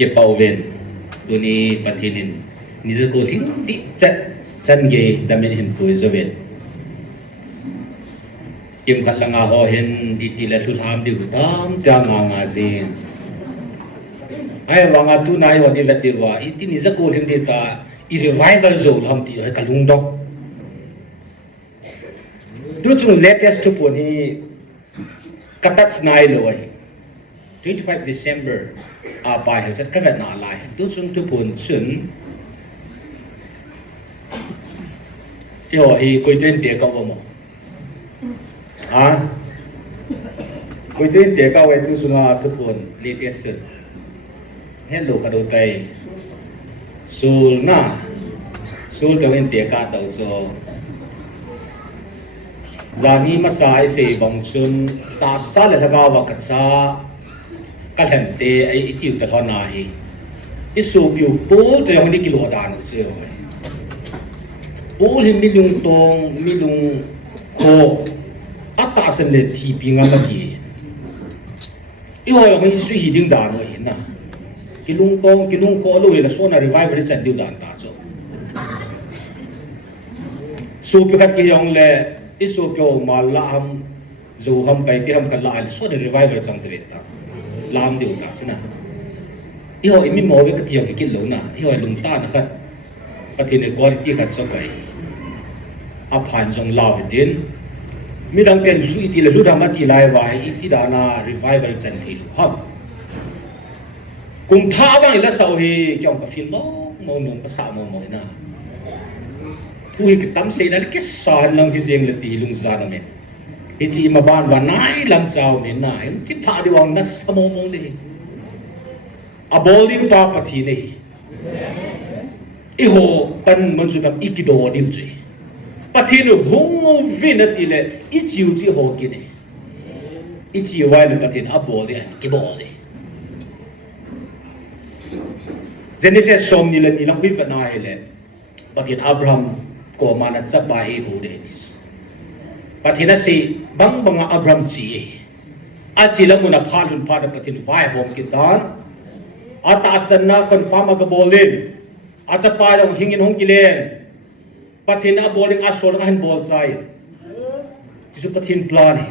ke pauven tuni pathinin nizo ko thing ti chan ge damin hin pui zoven kim khat langa ho hen itila thu tham di tam ta nga zin ai wanga tu nai ho di lat di wa iti nizo ko thing di ta i revival zo ham ti ha kalung dok tu chung latest tu pun hi katat snai loi 25 December by him said kavet na lai tu chung tu pun sun yo hi koi den de ka mo ha koi den de ka wai tu sunga tu pun latest sun hello ka do tai sul na sul ka wen de ka tau so lani masai se bong sun ta sa le thaga wa ka sa ka hem te ai itiu ta thona hi isu piu po te honi kilo dan se po hi milung tong milung ko ata sen le thi pi nga ma ki i ho hi su hi ding dan no hin na kilung tong kilung ko lo le so na revival chan diu dan ta so su pi khat ki yong le isu kyo ma la ham zo ham kai ti ham khat la al so the revival chang tre ta lam diu ta sina i ho imi mo ve ka ti ki lo na i ho lung ta na khat ka ti ne ko ti khat so kai a phan jong la ve din mi dang ken su ti le lu da ma ti lai wa i ti da na revival chan thi ha kum tha bang la sau hi kyong ka film mo nong ka sa mo na thui ki tam se na ke san lang ki jeng le ti lung za na me hi chi ma ban wa nai lam chao ne na ti tha di wang na samo mo le a bowling pa pathi ne i ho tan mon su kam ikido di ji pathi no hong vi na ti le i chiu chi ho ki ne i chi wa le pathi a bo de ki bo de Genesis som ni le ni lang hui fa na hele pathi Abraham ko manat sa bahay ho din. Pati na si bang mga Abraham chi at sila muna palun para pati nuway hom kitan at asan na confirm agabolin at sa palang hingin hong kilen pati na aboling asol ahin bolsay iso pati plan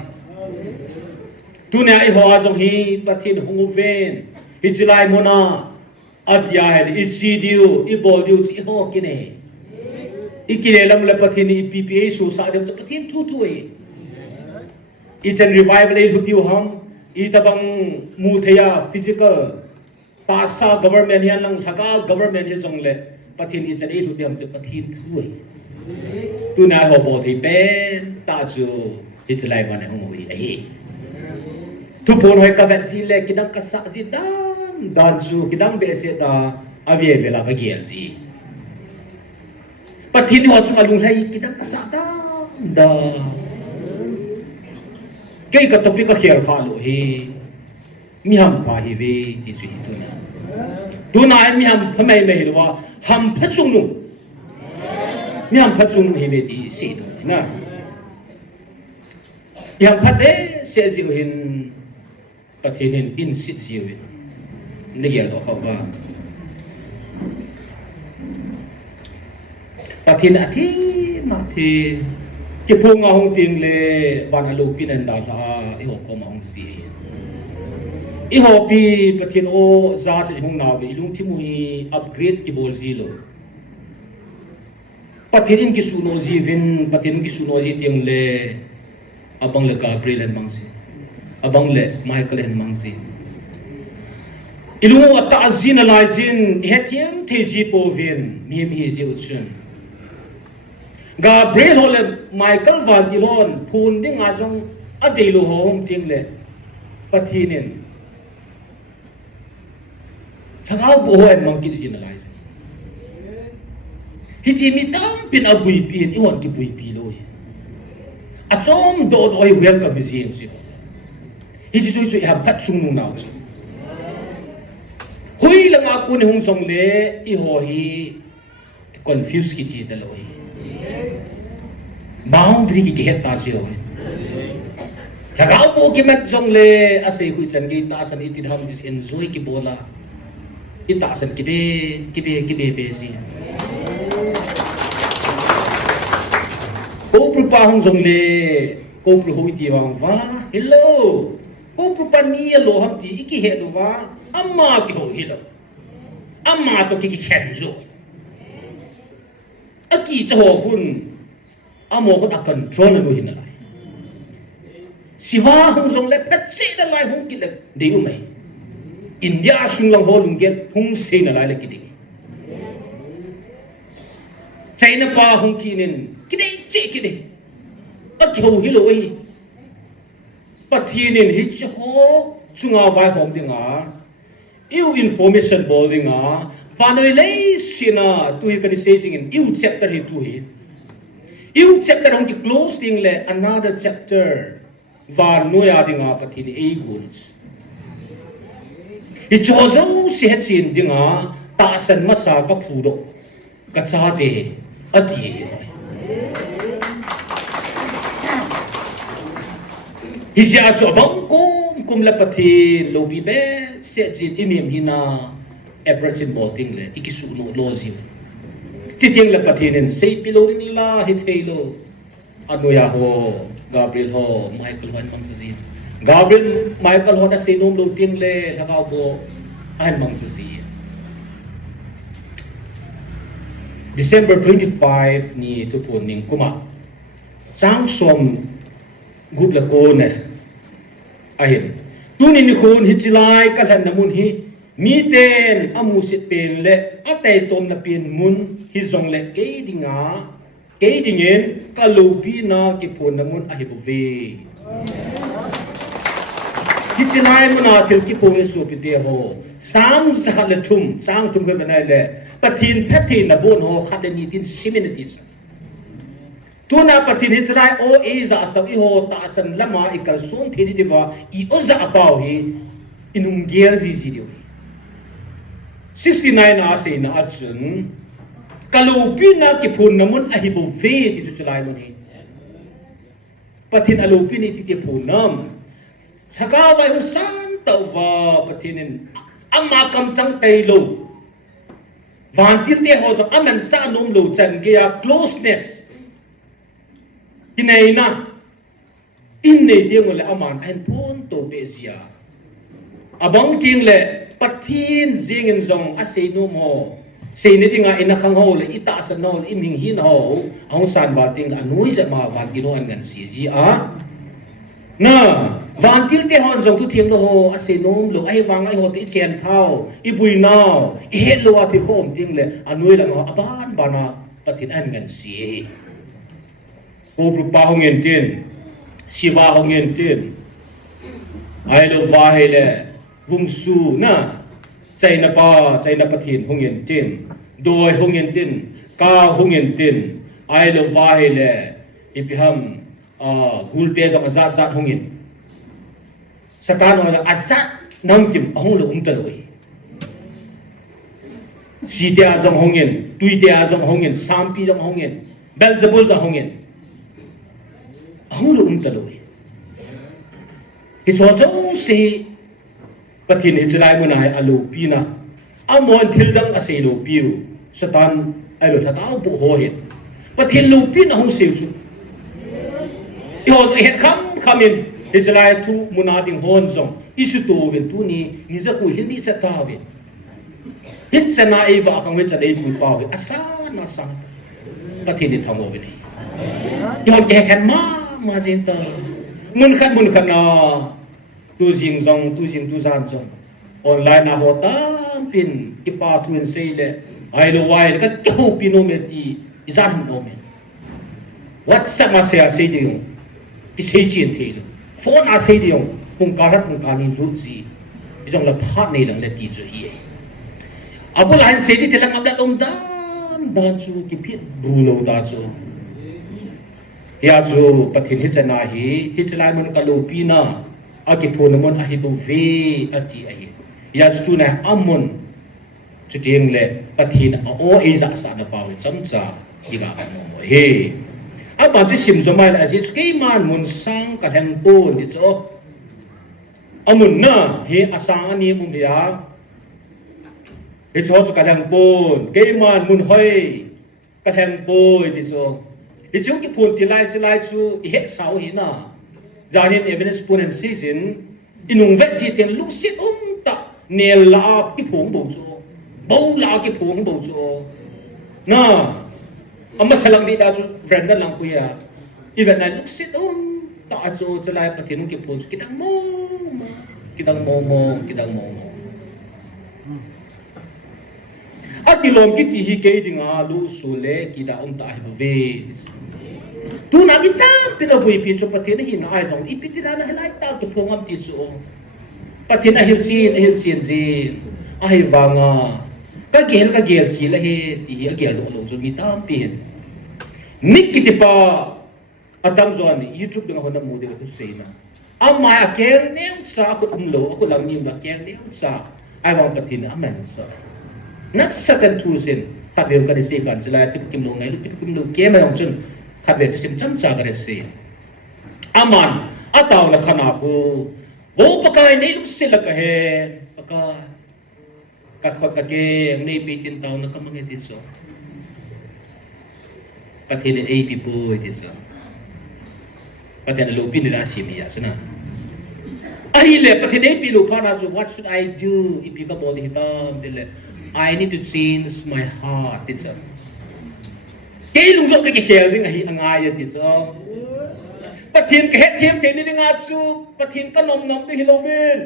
tunay iho azong hi pati hunguven hijilay muna at yahen itsidiyo iboliyo iho kine ikinelam la pathini PPA so sa dem to pathin thu thu e ichen revival e hutiu ham I tabang mu theya physical pasa government hian lang thaka government hi jong le pathin ichen e hutiu ham to pathin thu e tu na ho bo thi pen ta chu itlai ban hong wi ai tu pon hoi ka vet si le kidang ka sa ji dan chu kidang be se ta avie vela ba giel ji Pati ni waktu alung lagi kita kasada dah. Kaya kat topik kaya kalau he, miham pahi we di sini tu na. Tu na miham pemai mei luwa ham pacung lu. Miham pacung he we di sini na. Miham pade sejiluhin patinin in sit jiwin. Ni ya doh apa. Pathin ati mati ke punga hong ting le wana lu pinan da la iho ko ma hong si iho pi pathin o za che hong na we lung thimu hi upgrade ki bol ji lo pathin ki suno ji vin pathin ki suno ji ting le abang le Gabriel han mangsi abang le Michael han mangsi ilu ata azin alaizin hetiem theji po vin mim hi ji uchun Gabriel hole Michael van Dilon phun ding ajong adelu hong ting le pathinin thangau bo hoy mong ki generalize hi chi mi tam pin abui pi i won ki bui pi lo a chom do oi welcome ji si hi chi chu ha phat chung nu naw hui lang aku ni hong song le i ho hi confuse ki chi da lo hi boundary ki het ta si ho thagao po ki mat jong le ase hui chan gi ta san itin ham dis enjoy ki bola itasan kibe bezi ko prupa hong zong le ko pru hoi ti wang wa hello ko prupa ni lo ham ti iki he lo wa amma ki ho hello amma to ki khen zo aki cho ho hun amo ko akan control lo hin lai siwa hong zong le pat se da lai hong ki le de u mai India sung lang ho lung gel hong se na lai le ki de China pa hong ki nin kide che kide akho hi lo hi pathinin hi cho chunga vai hom dinga you information boardinga vanoi le sina tu hi kan saying in you chapter hi tu hi you chapter hong ki close ding le another chapter va no ya dinga pathini ei goals hi cho zo se het sin dinga ta san ma sa ka phu do ka cha de ati Hija cho bang kum la pati lobi be se jin imim hina approaching boating le ikisu no lozi ti ting la pati nen sei piloring la hi thelo anu ya ho Gabriel ho Michael han mang ji Gabriel Michael ho da se nom lo ting le lagaw bo ai mang ji December 25 ni tu pun ning kuma sang som gup la ko ne ahin tunin ni khun hichilai kalan namun hi mi ten amu sit pen le atai tom na pin mun hi zong le ke dingen kalupi na ki phun namun ahibu ve hichilai muna til ki phun su pi te ho sam sa le thum sang thum ga na le pathin phathin na bon ho khat ni tin simenities tuna patin hitrai o e za sabi ho ta san lama ikal son thedi diwa I oza apaw hi inung gel zi zi diwa 69 a se na achun kalupi na ki phun namun ahibu ve ti su chalai mun hi patin alupi ni ti phun nam thaka wa hu san taw wa patinin amma kam chang tai lo vantil te ho zo aman sa nom lo chan ke ya closeness Hinay na innay ding le aman an pon to bezia abang ting le pathin zingin zong ase no mo se ne dinga ina khang ho le ita sa no iming hin ho ang san ba ting anui za ma van kino an ngan si ji a na van til te hon zong tu thiem lo ho ase nom lo ai wang ai ho ti chen thau I bui nau I het lo ati pom ting le anui la ma aban bana pathin an ngan si ko prupa hongin tin siwa hongin tin ai lo ba hele vungsu na chai na pathin hongin tin doi hongin tin ka hongin tin ai lo ba hele ipiham gulte ga azat hongin satan wa azat nam kim hong lo taloi si dia jong hongin tui dia jong hongin sampi jong hongin belzebul jong hongin hong lo taloi It's also say patin Israel munai alu pina amon thildang ase lo piu satan alo tataw bu hohet patin lo pina hong seu su yo het come in Israel tu munading hon zong isu to wen tu ni za ku hindi cha tawe hit sana eva akang wen cha dei bu pawe asana sa patin ni thamo wen yo ke kan ma jinta mun khan na tu jing tu zan zong online na hota pin ipa tuin seile ai lo wai ka to pino me ti izan no me whatsapp ma se ding ki se chin the phone a se ding kung karat kung kanin ru ji jong la phat nei lang le ti zu hi abul han se di telang abda om dan chu ki phit bu lo da chu ya chu pathin hi chana hi chlai mun ka lo pi na aki phone mon ahi bu ve ati ahi ya chu na amon chu ding le pathin o e za sa na pa cham cha ki ga no he apa tu sim zo mai la ji ke man mun sang ka thang po ni cho amun na he asang ani mun ya Hi cho chu ka lang pon ke man mun hoi ka lang poi ti so hi chu ki phun ti lai chu I het sau hi na janin evidence pun and season inung vet si ten lu sit ta nel la ki phung bo chu bo la ki phung bo chu na amma salang di da chu brenda lang ku ya even na lu sit ta chu chalai pathin ki phun kitang mo atilom ki ti hi ke dinga lu sule ki da ta hi ve tu na kita pina bui pi so pathin hi na ai jong ipiti na helai ta to phongam ti so pathin a hil sin ai wanga ka gel ki la he ti a gel lo so mi tam pi nik ki ti pa atam zo ni youtube dinga hona mu de ko sei na amma a kel ne sa ko lo ko lam ni la kel ne sa ai wang pathin a man sa na sa kan tu sin ka be ka de se kan jela ti kim lo ngai ti kim lo ke ma yong chun ka be sim cham cha ka de se aman ataw la khana ko wo pakai nei lu se la ka he paka ka khot ka ke nei pi tin taw na ka mangi ti so pathin ei pi pu ti so pathin lo pi ni la si mi ya sana ai le pathin ei pi lo pa na so what should I do if you ka body hitam dile I need to change my heart ti so ke lung zo ke share ring hi angai ya ti so pathin ke het thiam ke ni nga chu pathin ka nom te hilovin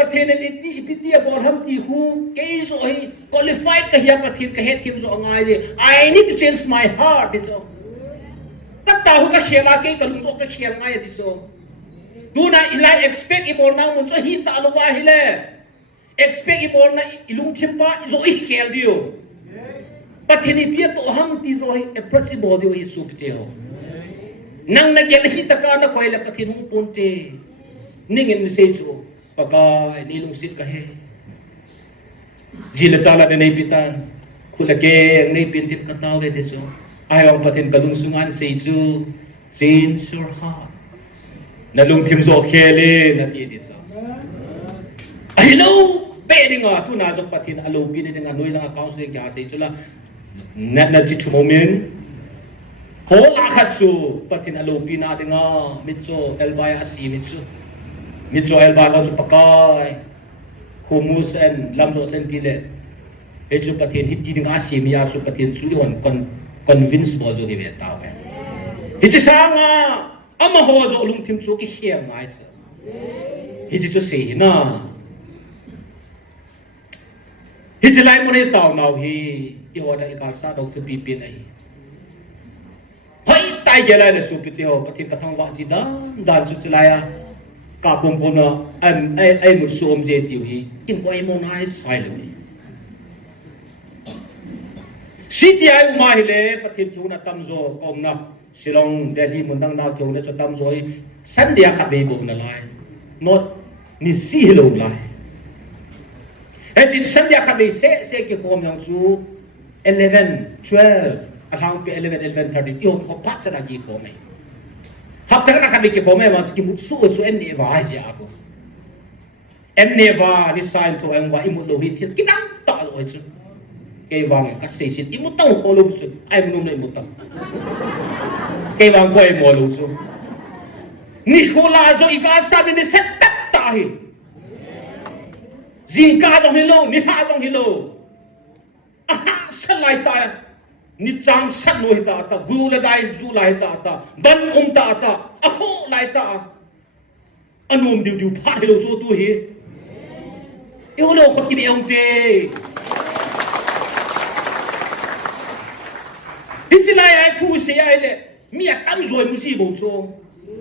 pathin ni ti ipiti abor ham ti hu ke so hi qualified ka hiya pathin ke het thiam zo angai le I need to change my heart ti so ta ta hu ka shela ke ka lung zo ka share ngai ti so do na ilai expect ibor na mun so hi ta alwa hi le expect ibor na ilung thimpa zo I khel dio pathini pia to ham ti zo hi approach body hi sup te ho nang na gel hi taka na koila pathinung ponte ningin se chu paka nilung sit ka he jila chala de nei pitan khula ke nei pin tip ka taw de so ayaw pathin kalung sungan se chu change your heart na lung thim zo khele na ti di so hello bedding tu na zo pathin alo pin ni nga noi la counseling ya se chula na chi thumomin ko akhatsu pathin alo pin na dinga mitso elbaya asi mitso elbaya zo pakai humus and lamzo sentile eju pathin hiti dinga asi mi ya su pathin su hon convince bo zo ge ta wa hiti sanga ama ho zo lung thim su ki share mai sa hiti to sei na hiti lai mo ne taw nau hi I order I ka sa do to pi pin ai hai tai gela le su piti ho pathin ka thang wa ji dan su chlaya ka pom pona ai mu som je ti hi kim ko ai mo nai sai lo CTI uma hile pathin thuna tamzo komna Shillong Delhi mundang na thuna so tamzo sandia kha be bo na lai not ni si hello lai et sandia kha be se ke kom yang su 11 12 around 11 13 yo ko patna ji ko mai hap tak na kami ke ko mai ma ki mutsu so en ne wa ja ko en ne wa ni sign to en wa imu lo hit ki nang ta lo chu ke wa ka se sit imu tau ko lo chu ai mu no imu tau ke wa ko ai mo lo chu ni ko la zo I ka sa ni set ta hi jin ka do hello ni ha do hello lai ta ni chang sat noi ta gu la dai zu lai ta ban ta akho lai ta anum diu pha hello so tu hi eu lo khot ki ông te isilai ai thu se ai le mi a tam zoi mu si bo so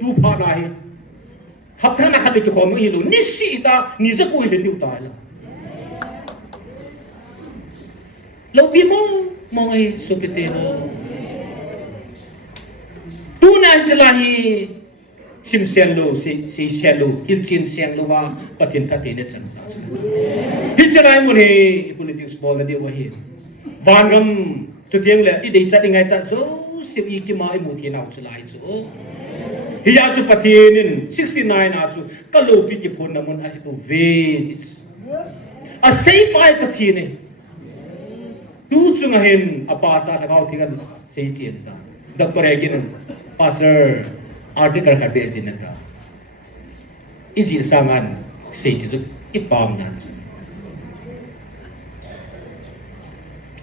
tu pha na hi hap thana kha ki ko mu hi lo ni si ta ni za ko hi diu ta la lo pi mo ai supite mo tu na selahi sim sen lo si sen lo il chin sen lo wa patin ta te ne san ta hi chalai mo ni politics bol na de wa hi van gam tu tiang le I dei cha dingai cha zo si I ki mai mu ti na chalai zo hi ya chu patin 69 a chu ka lo pi ki phon na mon a tu ve a sei pai pathi ne tu chung hin apa cha thakau thigan sei chen da doctor egin pastor article ka be jin da isi sangan sei chu ipam nan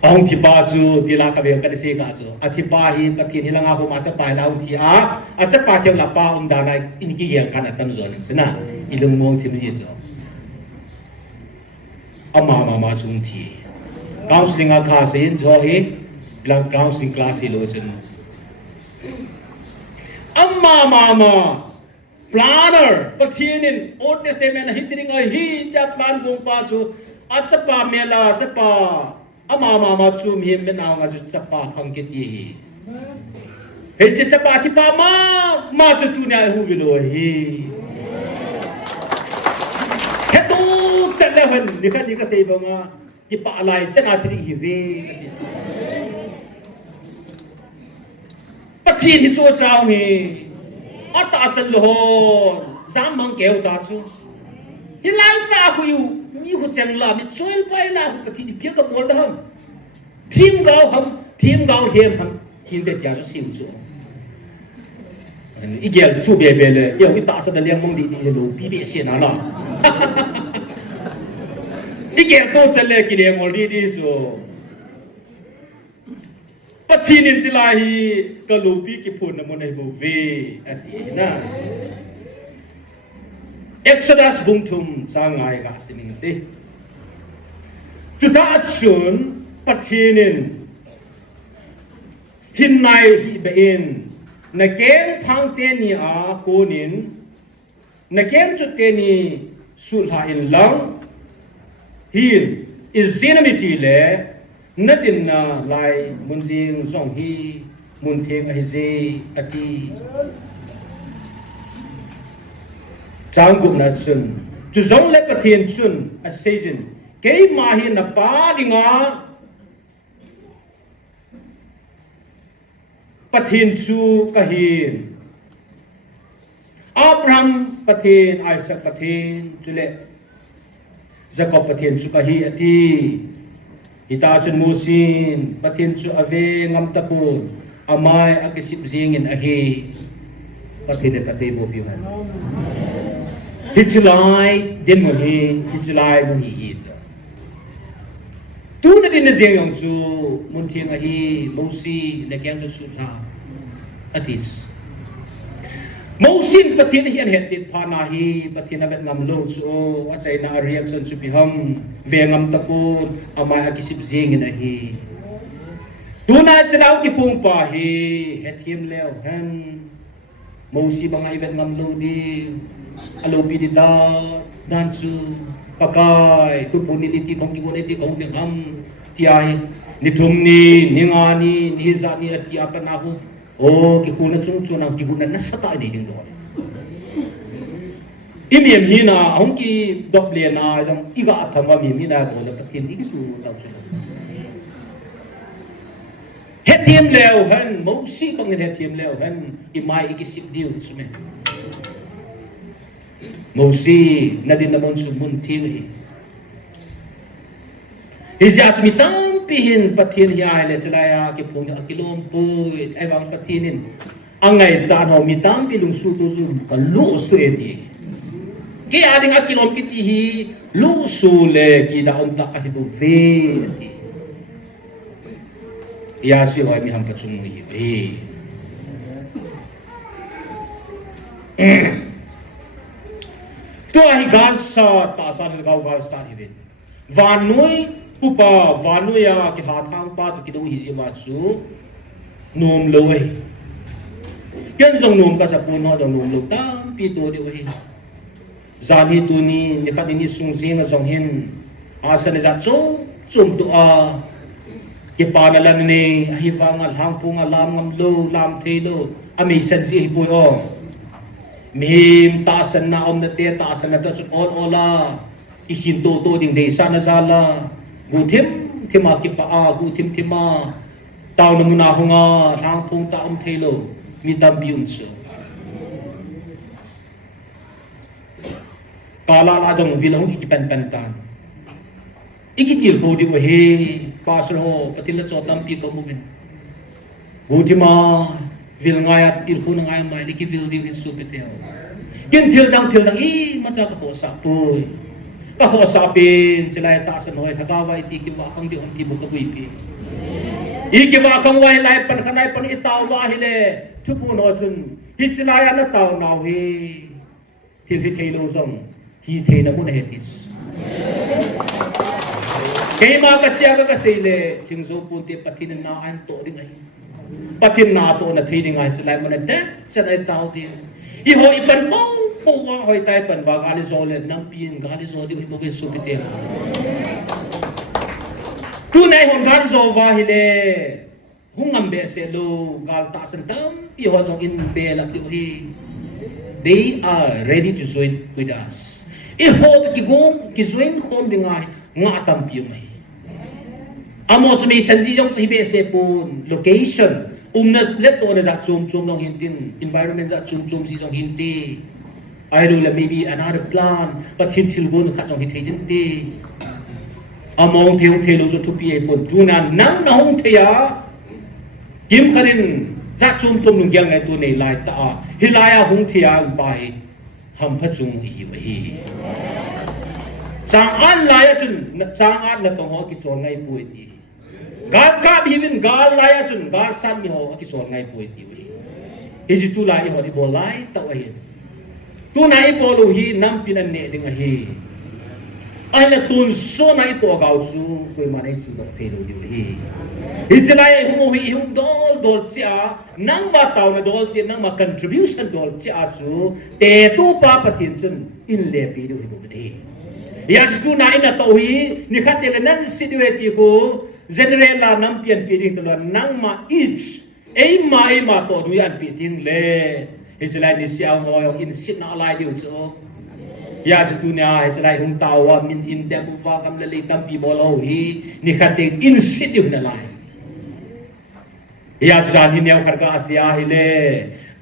ông thì ba chú đi la cái việc cái gì cả chú, thì ba hi cái thiên hi là ngã hôm mà chấp bài nào thì chấp bài theo là ba ông đàn này in cái gì cái này tâm rồi, thế nào, in lưng mông thì gì rồi, mà chúng thì, counseling à khá xin cho hi, là counseling class hi lo chân, mà planner, cái thiên in Old Testament hi tiếng ai hi chấp plan dung ba chú, chấp ba mela chấp ba mà chum hiểm bên nào ngaju chapa khang kit hi he che chapa thi pa ma chu tu nya hu vilo hi he tu chen le hen ni ka sei ba ma ki pa lai chen a thi hi ve pathin hi cho chao hi ata san lo zam mang keu ta chu hi lai ta khu yu mi khu chang la mi choi pai la ka thi pia ka bol da ham thim gao ham thim be tia siu chu i gel chu be le yo wi ta sa da liang mong di lo bi be xian na la i gel to chale ki le ngol di chu pathin in chila hi ka lo bi ki phun na mo nei bo ve ati na Exodus bungtum sangai ga sining te chuta chun pathinin hinnai hi bein na ken phang te ni a konin na ken chu te ni sulha in lang hin izinamiti le natin na lai munjing song hi mun theng a hi ati Trang gục na sun, chu zong le pathian sun a season, kei mahi na pa dinga pathian su kahin, Abraham pathian, Isaac pathian, chule Jacob pathian su kahi ati, ita chun musin pathian su ave ngam tapur, amai akisip zingin ahi, pathian katay mo piwan. Hijlai din mo hi, hijlai mo hi isa. Tu na din na ziyang yung su, munti nga hi, mausi, nagyang na su ta, atis. Mausin pati na hiyan hetit pa na hi, pati na bet ngam lo su, asay na reaction su piham, ve ngam tapod, amay agisip ziyang na hi. Tu na sinaw ki pong pa hi, het him leo, han, mausi ba nga ibet ngam lo di, alo bidida dansu pakai kupuniti kong kiguniti kong bingam tiay nitumni ningani nihizani at tiapan ako o kikunan sungsun ang kigunan na sata di ding doon imiyam hina ahong ki doble na yung iga atama mimina ko na hindi kisunod daw sila hetiem lewhan mausi pang hetiem lewhan imay ikisip diyo sume Mausi na din naman sumuntiwi. Hizat mitampihin patin hiya le celaya ki pung akilompo ay bang patinin. Angay zano mitampi lung suto su kalu suedi. Ki ading akilom kitihi lu sule ki daon ta kahibu ve. Ya si wa mi hampat sumuhi ve. Tu ahi garsa ta sa ni gau garsa ni ven vanui pupa vanuya ki hathang pa tu ki do hi jiwa su nom loe ken jong nom ka sa puno do nom lo ta pi to de oi zani tu ni ni ka ni sung jing jong hin asa ne za chu chung tu a ki pa na lan ni hi wa ngal hang pu ngal lam ngam lo lam the lo ami san ji hi pu o Mim tasan na om na te tasan na tasut ola ihin to ding desa na zala gutim tima ki pa gutim tima taw na muna hunga hang pung ta thelo mi dam biun so kala la jong vilong ki pen tan ikitil ko di ko he pastor ho patila chotam pi ko mumen Gudima vil ngayat il ko ngay mai liki vil di supete ho kin til dang i macha ko sa pu ka ho sa pin chilai ta san hoi thakawa iti ki wa khang di on ki bu ko pi I ki wa khang wai lai pan khanai pan itaw wa hile thupu no chun hi chilai na taw naw hi til hi thei lo zong hi thei na mun he tis kay ma ka siya ka sile ting zo pu te patin na an to ding ai patin na to na thei ding ai chilai man de chanai taw di I ho I pan mo po wa hoi tai pan ba gali zo le nam pin gali zo di mo be su te tu nai hon gal zo wa hi le hung am be se lo gal ta san tam I ho jong in be la ti hi they are ready to join with us I ho ki gong ki join hom ding ai nga tam pi mai amos me san ji jong hi be se pun location na let on za chum nong hintin environment za chum si jong hinti I do la maybe another plan but hin til gun kha jong hi hinti among theu lo zo tu pi pon tuna nang na hong thea kim kharin za chum nong yang ai tu nei lai ta hilaya hong thea bai ham pha chung hi chang an lai chun chang an na tong ho ki so ngai pui ti gal ka bhimin gal laya chun gal san mi ho ki so ngai pui ti wi ji tu lai ho di bo lai ta wa hi tu nai bo lu hi nam pin an ne ding a hi ai na tun so nai to gao su koi ma nei su do pe lu di hi ji lai hu hi hum dol cha nang ba taw na dol che nang ma contribution dol cha su te tu pa pathin chun in le pi du hi do di ya ji tu nai na to hi ni khat te nan situation ko general la nam pian pi ding tlo nang ma each ai ma to du yan pi ding le Israel ni siaw mo yung in sit na alai diu so ya ji tu nya Israel hung taw wa min in de bu wa kam le le tam pi bo lo hi ni khat in sit diu na lai ya ja ni nya khar ka asia hi le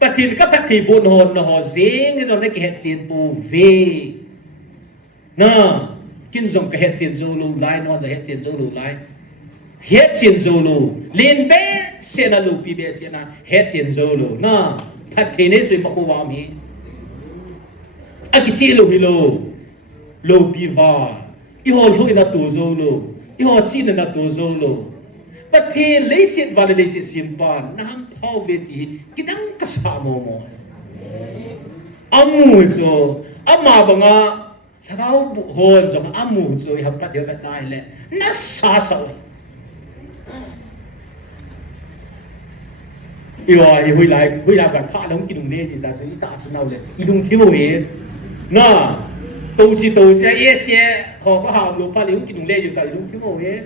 pathin ka pathi bu no no ho zing no ne ke het chin pu ve na kin zong ka het chin zo lu lai no da het chin zo lu lai het chin zo lu lin be se na lu pi be se na het chin zo lu na that the ne zui ma ko wa mi a ki chi lu hi lo pi va I ho lu na tu zo lu I ho chi na tu zo lu but the le sit va le sit sim pa nam phau be ti ki dang ka sa mo amu zo ama ba nga thao bu hon zo amu zo ha pa de ka tai le na sa sa Iwa hui lai cả pha đóng cái đồng nê chỉ ta sẽ ta sẽ nào lên cái đồng thiếu về na đầu chỉ ye xe họ có hào lục pha đóng cái đồng nê chỉ ta đồng thiếu về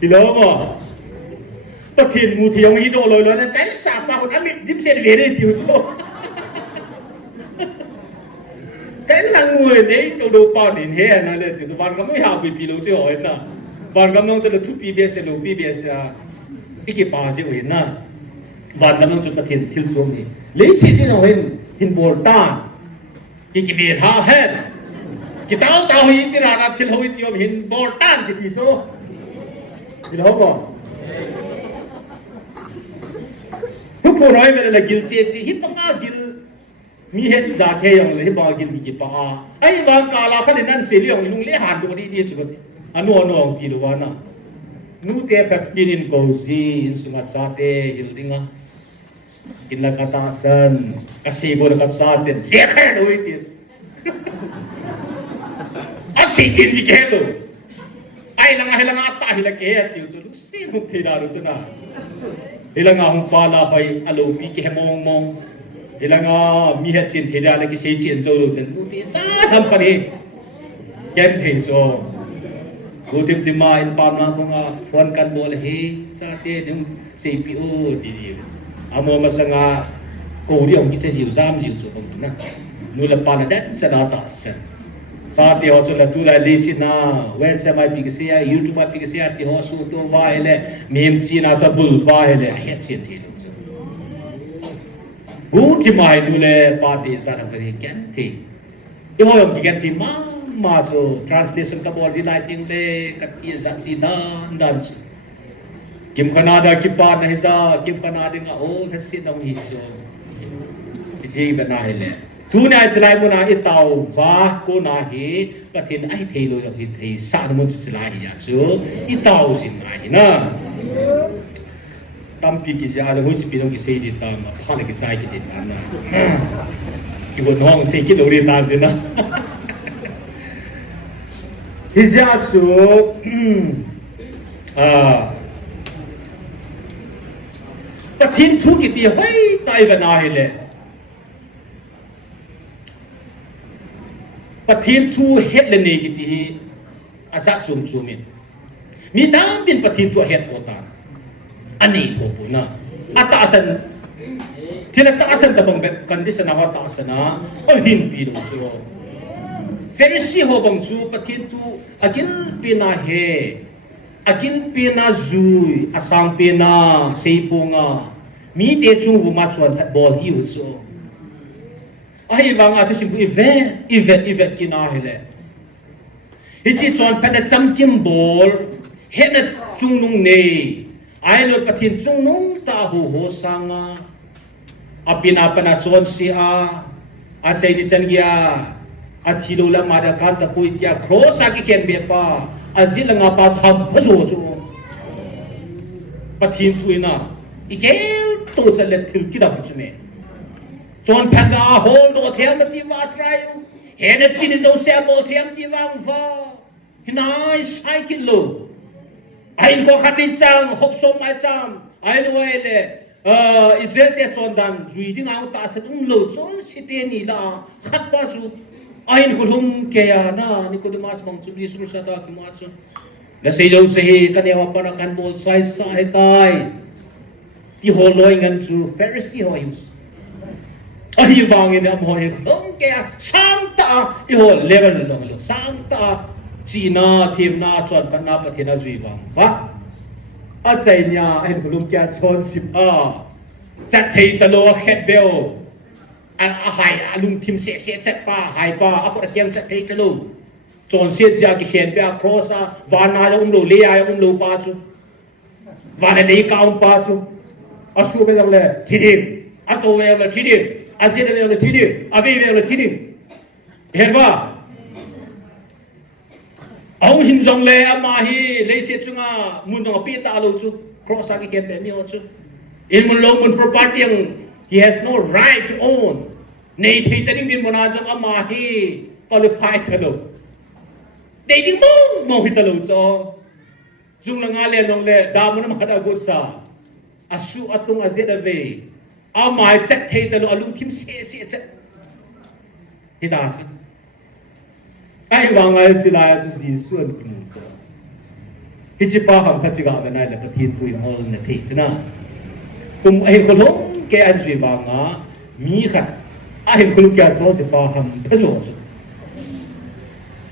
thì đó mà bất thiện mù thì ông ý đồ lời nói cái sao sao còn ăn điểm xe về đây thiếu cho cái là người đấy đồ bao đến hè nó lên từ ban cái hào bị lâu chưa hỏi na ban cái nó cho là thu PBS là PBS cái bà chứ vậy naวันนั้นจุดประเทศทิลซูนี่ลิสิที่เราเห็นหินโบลต้าที่กิเบียท่าเห็นกิตาวตาวหินที่รานาทิลหุยที่ว่าหินโบลต้าที่ที่โซ่ที่เราบอกทุกคนน้อยเป็นอะไรกิลเจจีหินต้องอากิลมีเหตุจากเหตุอย่างไรที่บอกกิลที่กิป้าไอ้บางกาลาเขาในนั้นเสียเรื่องลุงเลี้ยหันตัวนี้ดีสุดอนุองกิลวานะนูเตะแบบกินโกซีอินสุมาซาเตหิลดิงะIla katasan kasi boleh kat saten dia kan do itu asik jinji kelo ai lang apa hila ke ati tu sin hu thira ru chuna ila nga hung pala hoi alo pi ke mong ila nga mi ha chin thira la ki se chin zo lu ten tu ti sa tham pa ni ken the zo ku tim tim ma in pa na ko nga phone kan bol hi sa te ding CPU di di amo masanga ko ri ong ki jiu zam jiu zo na nu la pa na dat sa da ta sa sa ti ho chu la tu la li si na wen sa mai pi ke sia YouTube pi ke sia ti ho su to ba hele mem chi na sa bul ba hele het sin thi gu ti mai nu le pa ti sa na ve ken thi I ho yong ki ken thi ma mà rồi translation ka bol zilai ting le katia zat zidan dan kim Canada kipa na hisa kim Canada nga o hasin ang hiso ji ba na hele tu na zilai mo na itaw ba ko na hi patin ai thei lo hi thei sa mo zilai ya so itaw sin na hi na tampi ki ja le huch pinong ki sei di ta ma phane ki sai ki di ta na ki wo nong sei ki lo ri ta de na hizat so patin thu ki ti hoi tai ba na hele patin thu het le ne ki ti acha chum chumin mi dam bin patin thu het ko ta ani po po na ataasan tinataasan tabang condition na ataasan na o hindi do so Pharisee ho bang chu patin tu agil pinahe agil pinazui asang pina seipunga mi te chu bu ma chuan hat bol hi so ai bang atu simpu event kina hele ichi chuan pada chamkim bol hena chungnung nei ai lo patin chungnung ta ho sanga apina pana chuan si a sai ni changia athilo la ma da kan ta koi tia cross a ki ken be pa azil nga pa tham phazo so patin tuina ikel to sa le thil ki da chune chon phanga hol do them ti wa trayu hena chin zo se mo them ti wang va hinai sai ki lo ai ko khati sang hop so mai sam ai no ele Israel te chon dan zui ding au ta sa ung lo chon site ni la khat pa su ain khulum ke ya na Nicodemus mong chu Yesu sa ta ki ma chu la sei lo sei ka ne wa pa kan bol sai sai tai ti ho loi ngan chu Pharisee ho yu ai bang in am ho ye khulum ke ya sang ta i ho level lo lo sang ta China thim na chon pa na pa thina zui bang ba a chai nya ai khulum kya chon sip a chat thei ta lo khet beo a hai a lung thim se chat pa hai pa a ko tiang chat thei ta lo chon se ja ki khen pe a cross a wa na lo lo le a lo pa chu wa na nei ka pa chu a su be le thidi a to we le thidi a se le thidi a be le thidi her ba Ông hình dòng lệ mà hi lấy xe chung à muốn nó bị ta lâu chu cross aki kẹt bẹn nhau chu in muốn lâu muốn property he has no right to own nei thấy ta đi bin muốn à trong mà hi qualified ta lâu để đi mong hi ta lâu cho chung là ngã lệ nong lệ đa muốn mà đã gốt sa asu atung azet ave mà chắc thấy ta lâu alung kim se chắc hi ta chứ ai vang ai chỉ là chú Giêsu anh cũng so, khi chỉ pa ham phát triển cái này là cái thiên tuổi hol này thế chứ na, cùng ai có lúc cái anh chỉ vang á, mi khát, ai có lúc cái chỗ chỉ pa ham cái chỗ,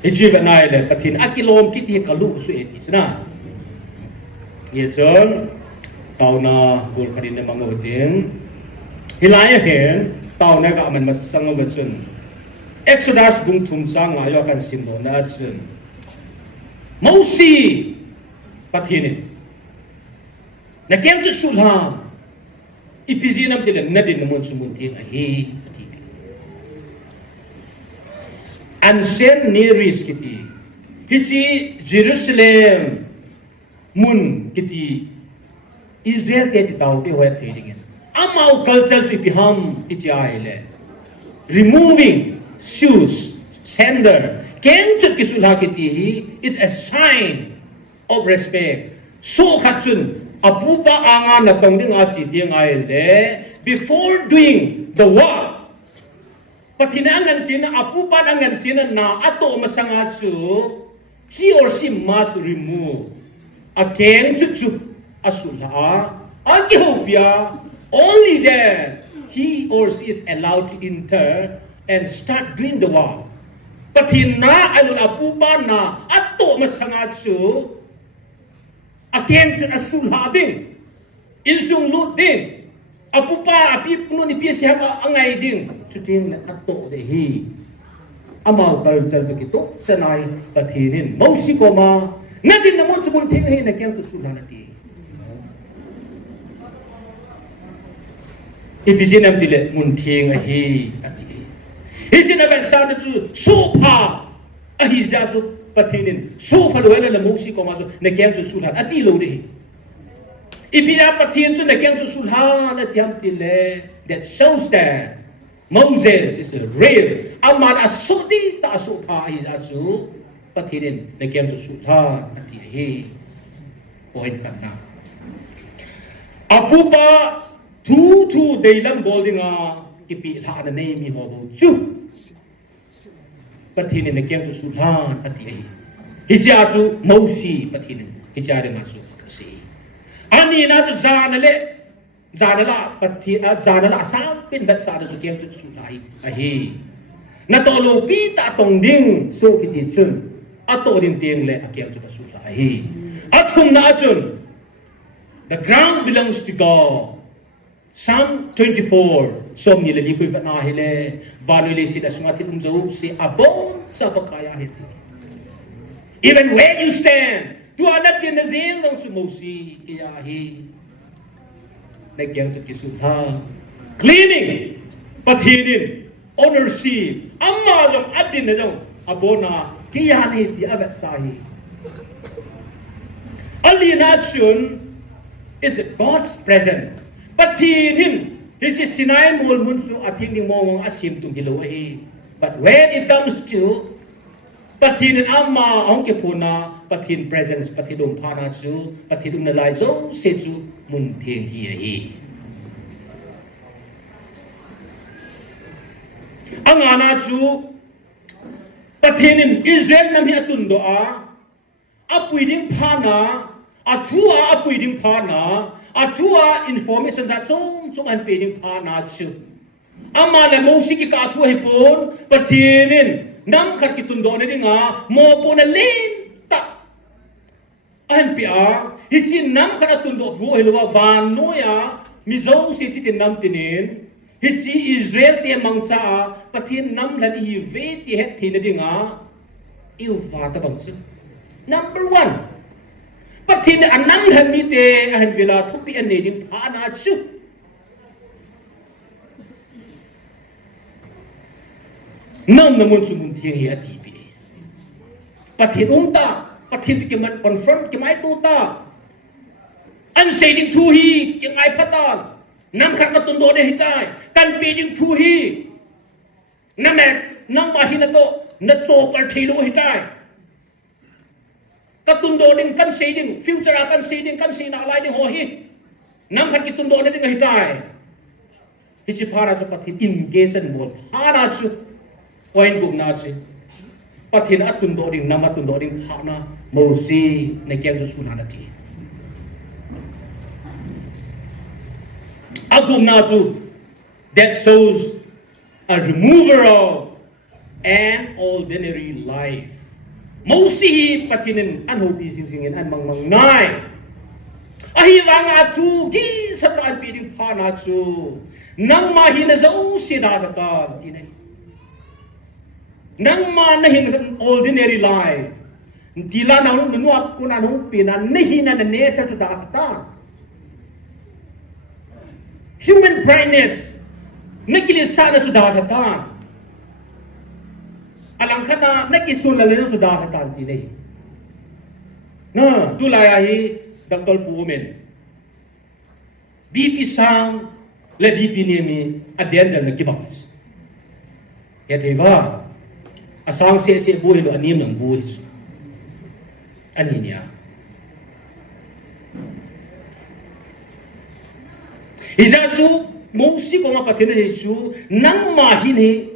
khi chỉ cái này là cái thiên ác kilom kít thì cái lũ suy thế chứ na, như chơn, tàu na buồn khát đi mang ngồi tiếng, khi lái hiện tàu này cả mình mà sang ngồi chân. Exodus bung thum sang ayo kan simbo na chun Moses pathini na kem chu sulha ipizinam tile nadin mon sumun thi a hi an sen neris kiti hichi Jerusalem mun kiti Israel ke tau te hoya thiding amau culture chu piham ichi aile removing shoes, sandal, kenchut ki sulha kiti hi, it's a sign of respect. So khatsun, apupa anga na tongding achi ding aile, before doing the work, patinangan sina, apupa nangan sina na ato masangatsu, he or she must remove a kenchut a sulha, a kihopya, only then he or she is allowed to enter and start doing the work. But hina alun apupa na ato masangatsu aken sa asulha din ilsung lut din apupa api puno ni piyasya angay din chutin na ato de hi amal culture to kito sanai pathinin mausi ko ma nadin namon sa munting hin na kyang tusulan natin ibijinam dile munting ahi ati ijina ban sa tu sopa ahi ja tu pathinin sopa lo la mausi ko ma na kyang tusulan ati lo ri ibina pathin tu na kyang tusulan na tiam tile that shows that Moses is real. Aman asudi ta asupa is asu patirin nakiam tu sutha ati he point kana. Apupa tu deilam boldinga ipi tha na nei mi ho chu patirin nakiam tu sutha ati he. Hija tu mausi patirin hija de masu kasi. Ani na tu zanale Zanala pati zanala asam pin dat sa tu kem tu sulai ahi na tolo pi ta tong ding so kiti chun ato din ting le akem tu sulai athum na chun the ground belongs to God. Psalm 24 som ni le li kui na hele balu le si da sungati umzo si abon sa bakaya hiti even where you stand tu anak din nazil dong sumosi iahi nagyang sa kisudha cleaning pathinin ownership amma jong adin na jong abona kiyani ti abat sahi alienation is God's presence pathinin this is sinai mul munsu ating ni mong asim tung hilawahi but when it comes to pathinin amma ong kipuna pathin presence pathidong phana chu pathidong nalai zo se chu mun theng hi ang ana chu pathinin Israel nam hi atun do a apuiding phana athua apuiding phana athua information that chung an peding phana chu ama le mosi ki ka thu hi pon pathinin nam khat ki tun do ne dinga mo pon len ta an pia hichi nam khat tun do go helwa van noya mi zo si ti nam tinin hichi Israel te mangcha pathin nam lan hi ve ti het thi ne dinga iu va ta bang chu number 1 pathin anang han mi te han vela thupi an ne ding pha na chu nam namun sumun thiang hi athi pi pathin umta pathin ke mat confront ke mai tu ta an sei ding thu hi ke ngai patan nam khat na tun do de hitai kan pi ding thu hi nam ma hi na to na cho par thilo hitai ka tun do ding kan sei ding future kan sei ding kan sei na lai ding ho hi nam khat ki tun do ne ding hitai hi chi phara so pathin engage and more phara chu point buk na chi pathin atun do ding nam atun do ding phana mosi na kyang su na ti agum na chu that shows a remover of an ordinary life mosi patinin anho bi sing an mang nai ahi wang atu gi sa an pi ding phana chu nang ma hi na zo si da ta ti nei nang ma na hin ordinary life dila na nu nu ap kuna nu pina nahi na nature to da human brightness nakili sana to da alang khana nakisul la le to da ti nei na tu la ya hi dr pumen bp sang le bp ni mi adyan jan ki bas ya theva asang se buhi lo anim ng buhi ani niya izasu mosi ko mapatin Yesu nang mahini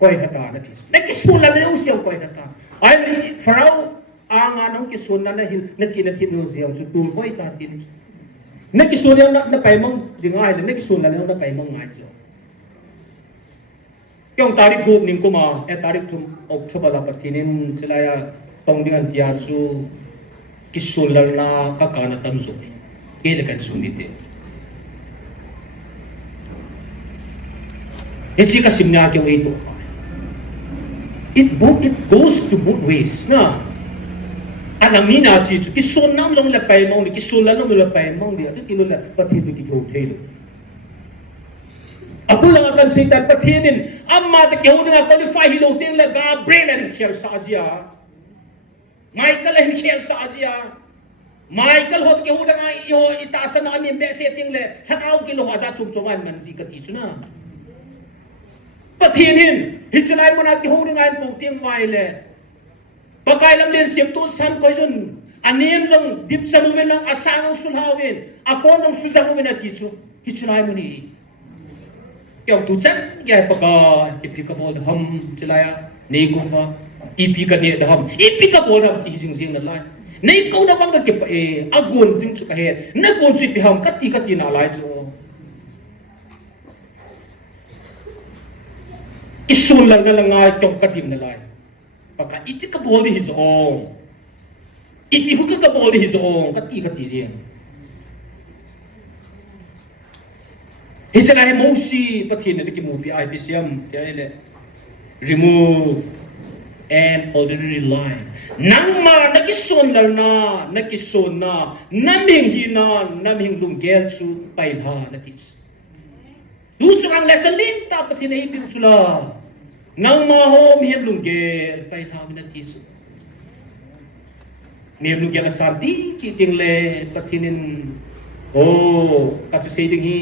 koi kata na ti nakisula le usiya koi kata ay farao ang anong kisuna na hin na chinatin usiya su tul koi ta tin nakisuna na paimong dingai na nakisuna le na paimong ngai jo yung tarik group ning kuma tarik tum October la patinin sila ya tongdingan tiasu kisulal na kakana tamso kele kan sunite eci kasimnya ke ito It goes to both ways na. Anang mina chi chu kisun nam long la pai mong ni kisun la nom la pai mong dia tu kilo la pati tu ki go thei. Aku lang akan setan patinin amma te kehu dengan qualify hilo ting la Gabriel and Kier Sazia. Michael and Kier Sazia. Michael hot kehu dengan iho itasan na kami be setting le hataw kilo haja chumchuman man ji kati chuna. Patinin hitsulai mo na kehu dengan pong ting mai le. Pakai lam len siap tu san ko jun anim long dip sa mo lang asang sulhawin ako nang susang mo na kisu hitsulai mo ni. Kaya tujan kaya pagka ipi ka mo daham silaya nei ko ba ipi ka ni daham ipi ka mo daham ki sing na lai nei ko na wang ka pa agun ting su ka he na ko si pi ham kati na lai jo isun lang na lang ay tong katim na lai pagka iti ka mo di hizong iti hu ka mo di hizong kati siya. Israel Moshe patin na kimu pi IPCM kaya remove an ordinary line. Nang ma nakison na naming hina naming lunggel su pailha nakis. Duso ang lesalin ta patin na ipin sula. Nang ma ho mihim lunggel pailha nakis. Mihim lunggel asadi kiting le patinin katu saying hi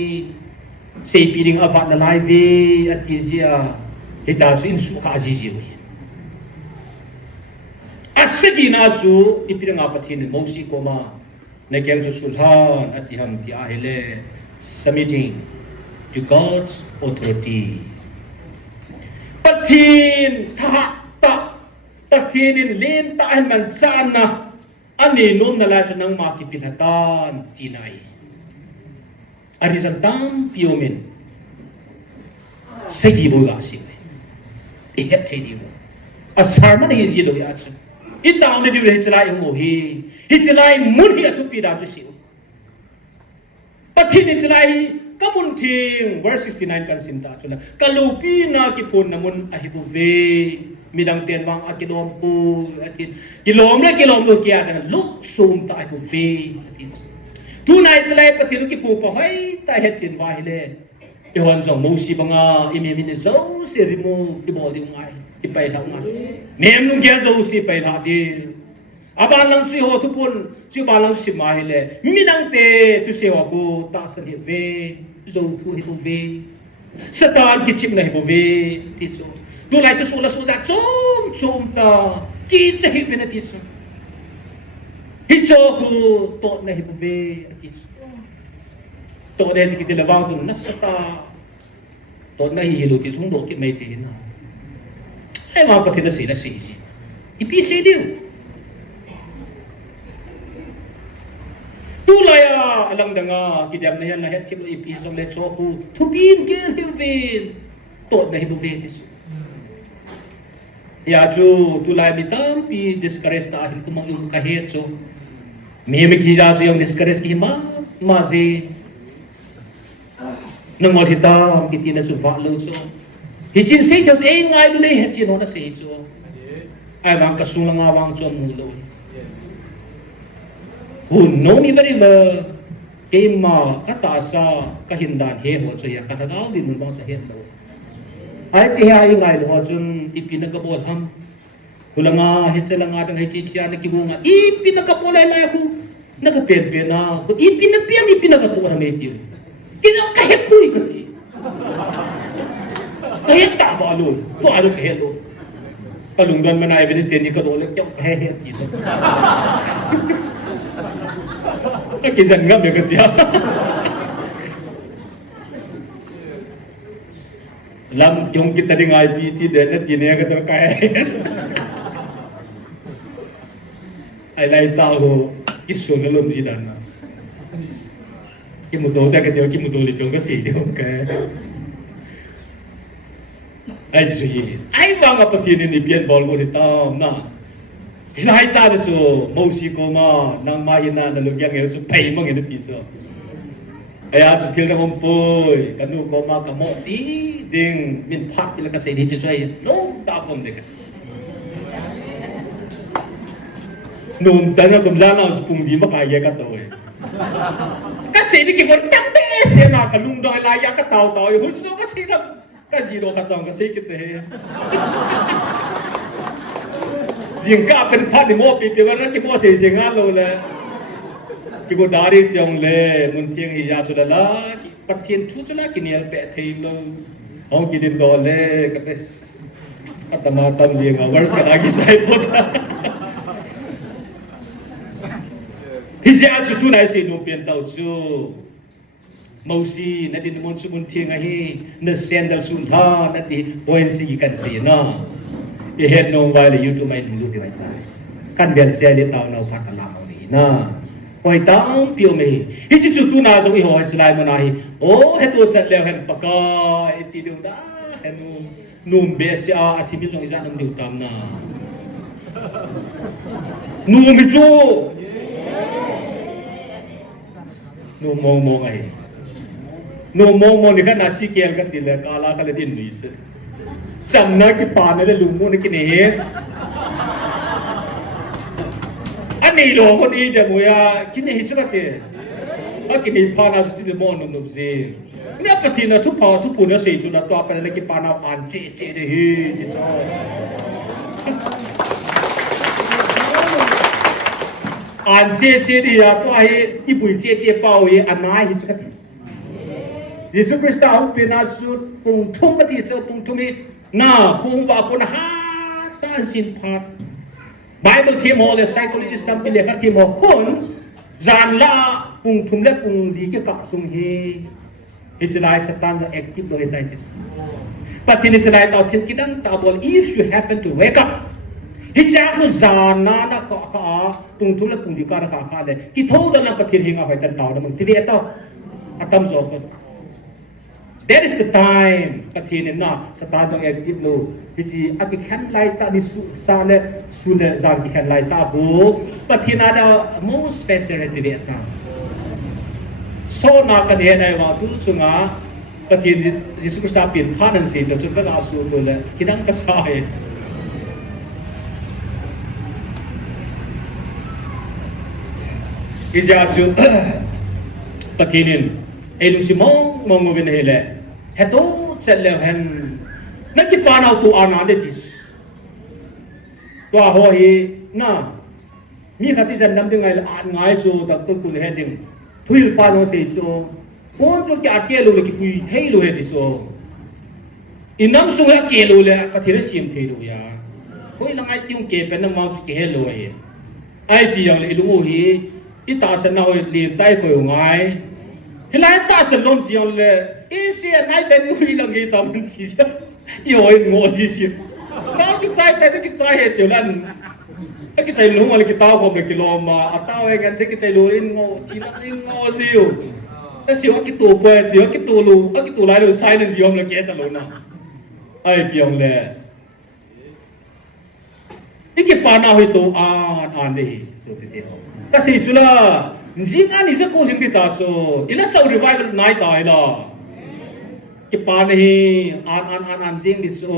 say piling avat na live at kizia hita su insu ka azizi mo asadi na su ipirang apat hin Moshe ko ma nagyang susulhan at iham ti ahile submitting to God's authority patin patinin lin tahan man sana aninom na lahat ng makipilatan tinay. Arizantam piomin sa gibo gasin ihat sa gibo asarma na yizilo yatsa itaw na diyo hitsalay umuhi hitsalay muni atupi dato siyo pati hitsalay kamunting verse 69 kan sinta chula kalupi na kipon namun ahibuve midang tenwang akilompo kilomlo kaya kan luksum ta ahibuve tunay salay pati ki pupa hay tahet tin wahile tewan zong Moshe banga imimin zo si rimo ibodi ngai ipay la ngai mem gya zo si pay la di abalang si ho tupun si balang si mahile minang te tu se wa ko ta sa ni ve zo tu hi ve satan kichim na hi ve ti so tunay tu sula suda chum ta ki sa hi benatiso Hijoku to na hibuve atis. To na hindi kitilabang doon nasata. To na hihiluti sundo kit may tina. Ay mga pati na sila sisi. Ipisi din. Tulay alang da nga kidam na yan lahat kilo ipisong letsoku. Tubin kil hibin. To na hibuve atis. Yaju tulay bitam pi diskarest na ahin kumang yung kahit so. Mihimik hijazo yung diskarest ki mazi nang walhita kiti na suvalo so hijin say just ngai dule hechin ona say so ay bang kasulang awang so mulo who know me very well kema katasa kahindan he ho so ya katadaw din mo bang sa hen lo ay siya yung ngai lo jun ipinagabol ham Kulanga hitsa nga tang hichicha na kibunga ipinagapulay na ako nagapelpe na ako ipinagatuwa na medyo kina kahit kuy kati kahit tama alo to ano kahit lo kalunggan man na evidence din ka dolek yung kahit dito nakizan nga megat ya lam yung kita ding IPT din at ginagawa ka kahit ay lai tao isu na lom jidan na kimuto ta katyo kimuto li pyong kasi okay ay suyi ay mga patinin ni pian bol ko nito na hilay ta so Moshe ko ma nang mahina na lugyang so pay mong ina piso kaya sa kil na kumpoy kanu ko ma kamo di ding min pak ila kasi di choy no ta kom de nung tanga kumzana kung di makaya ka to eh. Kasi di kibor tambes ya na kalungdong laya ka tao yung gusto kasi na kasino ka tong kasi kit eh. Jingka pen pha di mo pi pi na ki mo se ngalo le. Kibor dari tiong le mun tiang hi ya chudala patien thu chula kinial pe thei lo hong ki din do le kates atama tam jinga warsa lagi sai pota. Hijau tu tu nasi nupian tahu tu, mausi nanti numun sumun tiang ahi, nasendal sunha nanti poin sigi kan sena. Ihet nong wali YouTube main dulu di mana. Kan biar saya dia tahu nau patah lama ni na. Poi tahu piu me. Hijau tu tu nasi iho selai manahi. Oh itu cat lehan pakai itu dah. Henu num biasa ati bilang izan num diutam na. Num itu. No mong ay. No mong ni kan nasi kel kan tila kala kala din luis. Jamna ki paana le lumo ni kine. Ani lo ko ni de moya kine hisbate. Akini paana su de mo no nubze. Ni apati na tu pa tu puna sei tu na tu apa le ki paana pan che de hi. An je dia tu ai ibu je pau ye anai hi chakat. Yesus Kristus au pena su pung thum pati se pung thumi na pung wa kun ha ta sin phat. Bible team hall psychologist tam pe lekha team kun jan la pung thum le pung di ke ka sung hi. Ijlai satan the active do it. Pati ni ijlai ta thin kidang ta bol if you happen to wake up hijau nu zana na ka tung tung la tung di ka le ki thau da na pathir hinga hoitan taw na mong tiri ato atam zo ko there is the time pathin na sa ta jong active no hiji aki khan lai ta di su sa le su le zan ki khan lai ta bu pathin ada most special tiri ata so na ka de na wa tu sunga pathin Yesus Kristus pin phanan si do su ka su do le kidang ka sa he Ijaju patinin elu simong mongubin hele heto celehan nakipanaw tu ana detis to ho hi na mi khati san nam ding ngai so tak tu he ding thuil pa no se so kon so ki akelu le ki pui thei lo he di so inam su ha kelu le pathira sim thei lo ya koi langai tiung ke pen ma ki he lo ye ai pi yang le lu hi ita sa na hoi li tai ko ngai hilai ta sa lom ti le e se nai ben hui lang gi tam ti sa i hoi ngo ji si na ki tai ta ki tai he ti lan e ki tai lu mal ki ta ko me ki lo ma ata we gan se ki tai lu in ngo ti na in ngo si u ta si wa ki tu po ti wa ki tu lu a ki tu lai lu sai na ji om le ke ta lu na ai pi om le iki pa na hoi to an le so ti te kasi chula jinga ni se ko jing ta so ila sau revival nai ta ila ki pa nahi an jing di so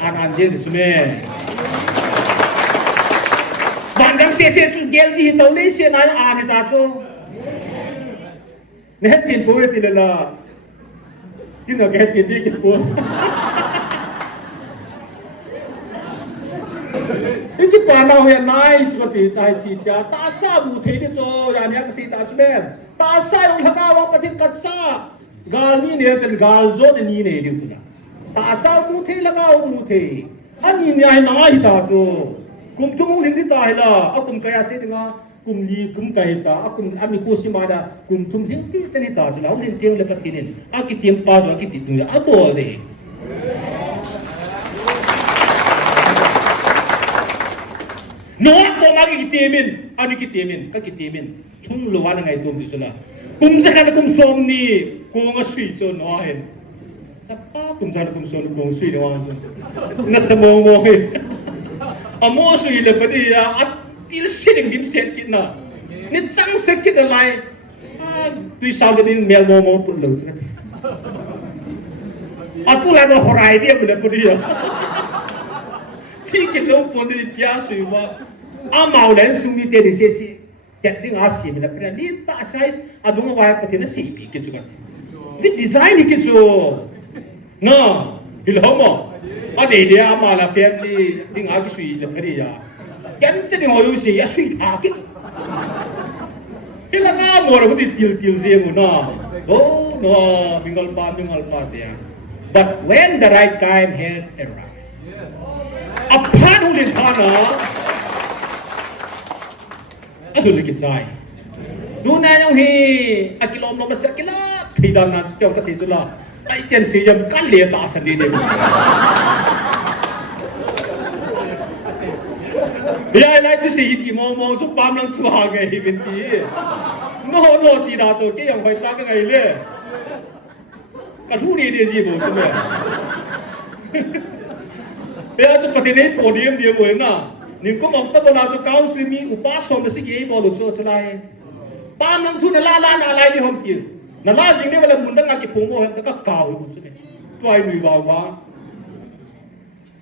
an jing di sume bandam se chu gel di to le se na an ta so ne chin po ti la tin ga ke chin di ki po Iki pana hoya nice pati tai chi cha ta sa bu the de cho ya nya kasi ta sme ta sa yung hakawa pati katsa gal ni ne ten gal zo de ni ne di suna ta sa bu the lagaw mu the ani nya na hi ta cho kum tum ling di ta la akum kaya se nga kum li kum kai ta akum ami ko si ma da kum tum thing pi chani ta la ling tiang le pati ne aki tiang pa do aki ti tu a bo de Noa ko magi kitimin, ani kitimin, ka kitimin. Tung luwa na ngay tum di sila. Kung sa ka na kum som ni, kung nga sui so noahin. Sa pa kung sa na kum som kung sui noahin so. Nasa mo mo eh. Amo sui le pa diya at til sining dim set kit na. Ni chang set kit na lai. Tui sao din mel mo mo pun lo sa. At pula mo horai dia pula pa diya. Kikit lo pun di tiya sui wa. mau len sung ni te ni se si ket ding a si mi na pina ni ta size adung wa pa tin si pi ke chu kan ni design ni ke chu na bil homo a de de a ma la family ding a ki sui le phari ya ken che ding ho yu si ya sui tha ki ila nga mo ra di til je mo na oh no bingal pa dia but when the right time has arrived upon ulin thana adul ki sai duna yang hi akilom no masakila thidam na tyo ka si jula ai chen si jam kan le ta san ni ne ya lai tu si ti mo chu pam lang chu ha ge hi bin ti no ti da to ke yang hoi sa ka ngai le ka thu ni de si bo tu me ya tu pati ne podium dia bo na ni ko mong ta bona chu kaun sri mi upa som si ke bo lo so chlai pam lang thu na la na lai ni hom ti na la jing ne wala mun da ki phung mo ka kaw hi bu chu ne twai nui ba wa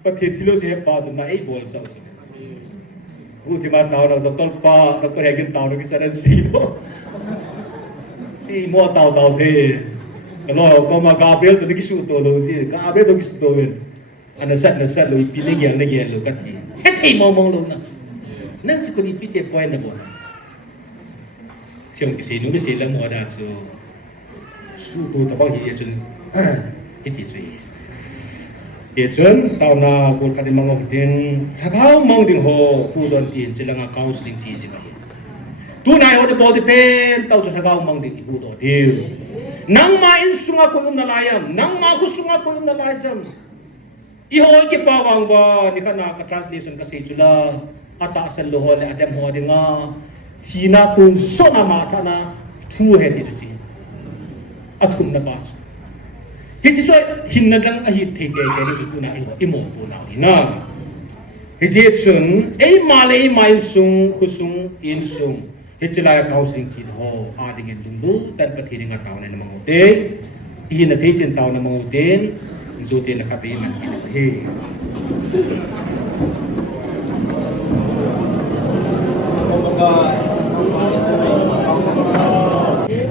pati thilo se pa tu na ei bol sa ultima tao na Dr. Pa Dr. Hegin tao na kisaran sibo mo tao the ano ko ma Gabriel to kisu to lo si Gabriel to kisu to wen ana sat lo pinig yan lo kati hey mo lo na nang si ko ni pite point na bo siyong kisino ni sila mo da so su to ta ba hi chun iti zui ye chun tao na ko ka di mangok din thakau mong din ho ku don tin chilanga counseling chi si ba tu nai ho de body pain tao chu thakau mong din ku do dil nang ma in sunga ko na layam nang ma ko sunga ko na layam i ho ke pa wang ba ni kana ka translation ka si chula ata sal lo ho le adam ho de nga thina kun so na ma tha na thu he ti chi athum na ba Hiji so hinadang ahi thege ke ni tu na imo tu na ina hiji sun ei malei mai sung khusung in sung hiji la kau sing chi ho a ding in du tan ka thiringa taw na mang te hi na thei chen taw na mang ten zu te na ka pe man he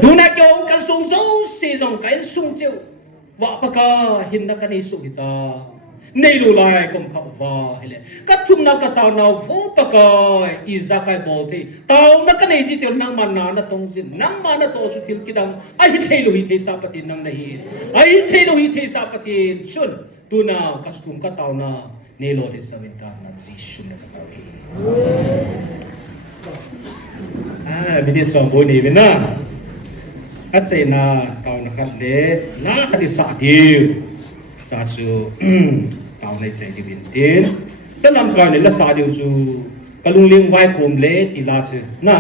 tu na kyo kan sung so se jong kan sung cheu wa paka hin na kani su hita nei lu lai kom kha wa hele ka thum na ka taw na wo paka i zakai bol the taw na ka nei ji tel nang man na tong jin nang ma na to su thil kidang ai thei lu hi thei sa patin nang na hi ai thei lu hi thei sa patin sun tu na ka thum ka taw na nei lo de sa win ka na ji shun na ka taw hi bi de song bo ni na at say na tao na kat le la kati sa diu sa su tao na chay di bin tin ta lam ka ni la sa diu su kalung ling vai kum le ti la su na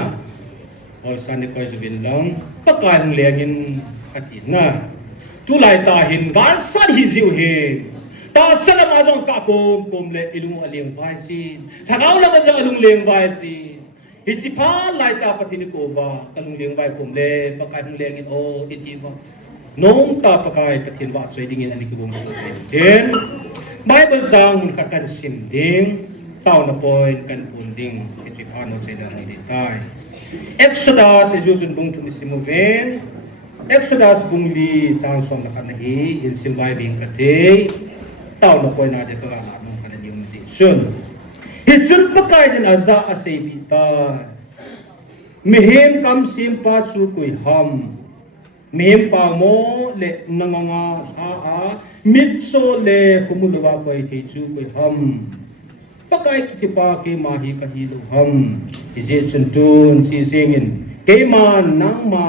or san ni ko su bin lang pa ka hung le ngin kati na tu lai ta hin ga san hi ziu he ta sala ma jong ka kum le ilung aling vai si thagaw la ma alung leng vai si hiji pa lai ta patini ko ba kalung leng bai kum le pakai hung leng in o iti ba nong ta pakai takin wa choi ding in ani ko bom den bible sang mun ka kan sim ding tao na point kan pun ding hiji pa no se da ni tai exodus se jun bung tu simu ven exodus bung li chang som na kan hi in sim bai ding ka te tao na point na de ka la no kan ni um ti sun hijun pakai jan aza ase bita mehem kam sim pa chu koi ham mehem pa mo le nanganga a mitso le kumulwa koi the chu koi ham pakai ki pa ke ma hi ka hi lu ham je chun tun si singin ke ma nang ma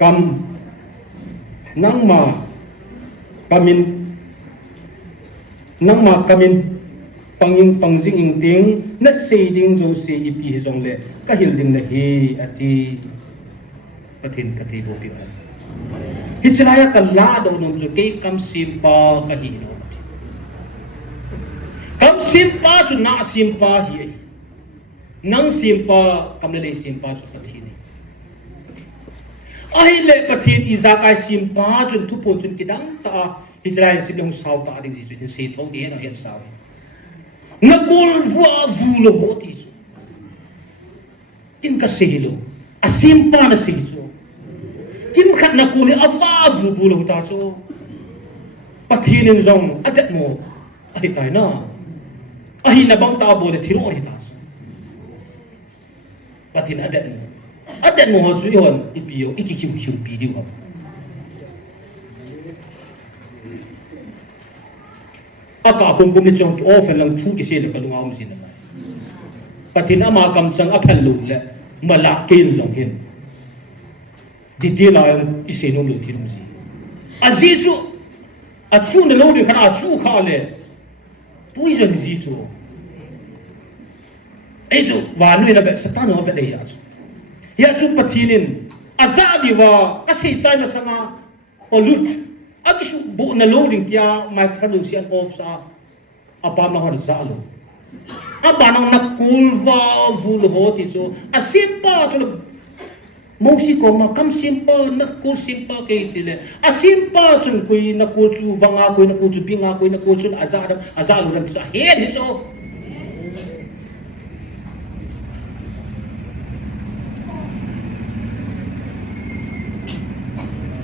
kam nang ma kamin nang ma kamin panging pangjing ing ting na se ding zo se ipi jong le ka hil ding na hi ati pathin ka thi bo ti hi chlaya ka la do nom jo ke kam sim pa ka hi no kam sim pa chu na sim pa hi nang sim pa kam le sim pa chu pathi ni ai le pathin iza kai sim pa chu thu po chun kidang ta Israel sim yung sao ta ding ji se thong de na het sao Nagul wa vulo hoti so. Tin kasilo. Asimpa na siso. Tin khat nakuli ava vulo ta so. Pathinin zong adat mo. Ay tayo na. Ay nabang tabo na tiro ay ta so. Pathin adat mo. Adat mo ho suyon ipiyo ikikiw pidiw. Aka akong kumitsyong often lang tu kisila kalungaw mo sila. Pati na makamsang apalula, malakin zong hin. Ditila yung isinulog hin mo siya. Azizu, at su na lodi ka na at su kale, tuwizang zizu. Ezo, wano yung nabek, sa tanong abet ay yaso. Yaso patinin, azadi wa, kasi tayo na sa nga, polut, Agis buo na loading kaya may kalusian of sa apamahon sa alo. Aba nang nakulva vulhot iso asimpa to musiko makam simpa nakul simpa kay tile asimpa tun koy nakulsu banga koy nakulsu binga koy nakulsu azalo ram sa head iso.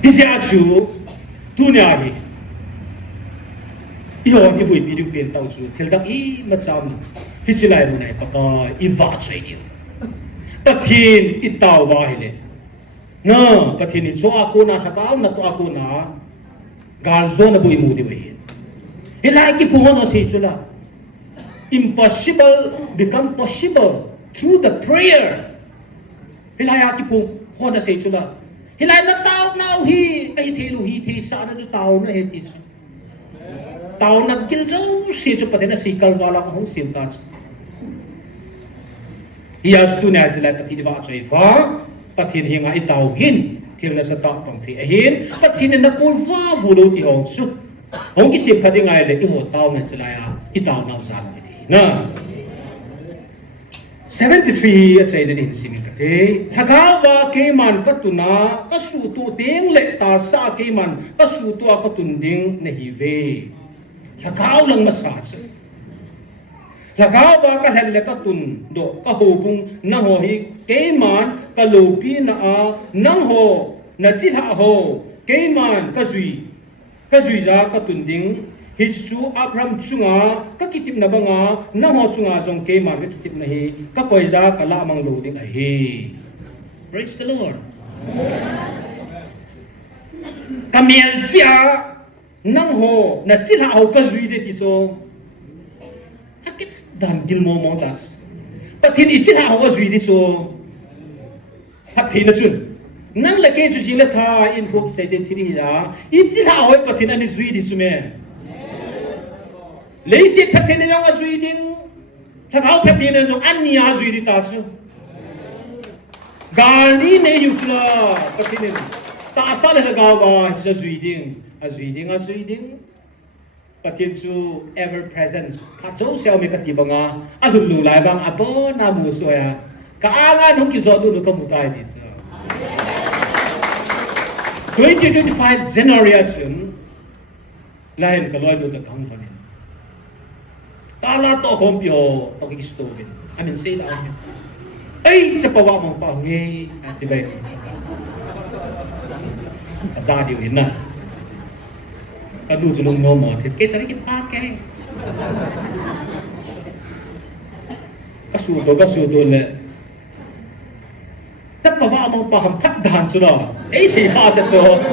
Disiachu Dunia ni, iyo ni buat video pentau su, terdak macam hisilai mana pakai ibat saja. Pathin itau wahile, na pathin itu aku na sakau na tu aku na galzo na buat mudi buat. Hilai ki pungon na sejula, impossible become possible through the prayer. Hilai ki pungon na sejula. Hilai na tao na hi ay thelu hi the sana jo tao na he tis tao na kiljo se jo pate na sikal wala ko sim ta ya tu na jela ta ti ba choi va pathin hinga I tao hin thil na sa ta pang thi hin pathin na kul va vulo ti hong su hong ki sim phadi ngai le I ho tao na jela ya I tao na sa na 73 at say the sinigate. Hagawa keman katuna kasutu ting lekta sa keman kasutu akatunding nahive. Hagaw lang masasa. Hagawa kahelle katun do kahubong nahohi keman kalupi na a nangho na jiha ho keman kazui za katunding Hisu Abraham chunga kakitip na banga naho chunga jong keman kakitip na hi kakoiza kala amang loading ahi. Praise the Lord. Kamiel sia nangho na chila au kazui de tiso. Akit dan gilmo montas. Patin ichila au kazui de so. Patin na chun. Nang lake chu jila tha in hook say de thiri ya. Ichila au patin ani zui de sume. Leisi patene yang azui ding, thakau patene yang ani azui di tasu. Gani ne yukla patene, tasal hagawa azui ding. Patin su ever present. Kacau siapa mereka tiba nga, alun lulai bang apa namu soya. Kaangan hong kizodu lu kamutai di sa. 2025 generation lain kalau ada datang panen. Tala to kompyo pagkikistogin. Amin sila amin. Ay, sa pawa mong pahingi. Sibay. Asadi yun na. Kadusulong mo mo. Kaya sarikit pake. Kasudo le. Sa pawa mong pahampagdahan sila. Ay, siya sa to.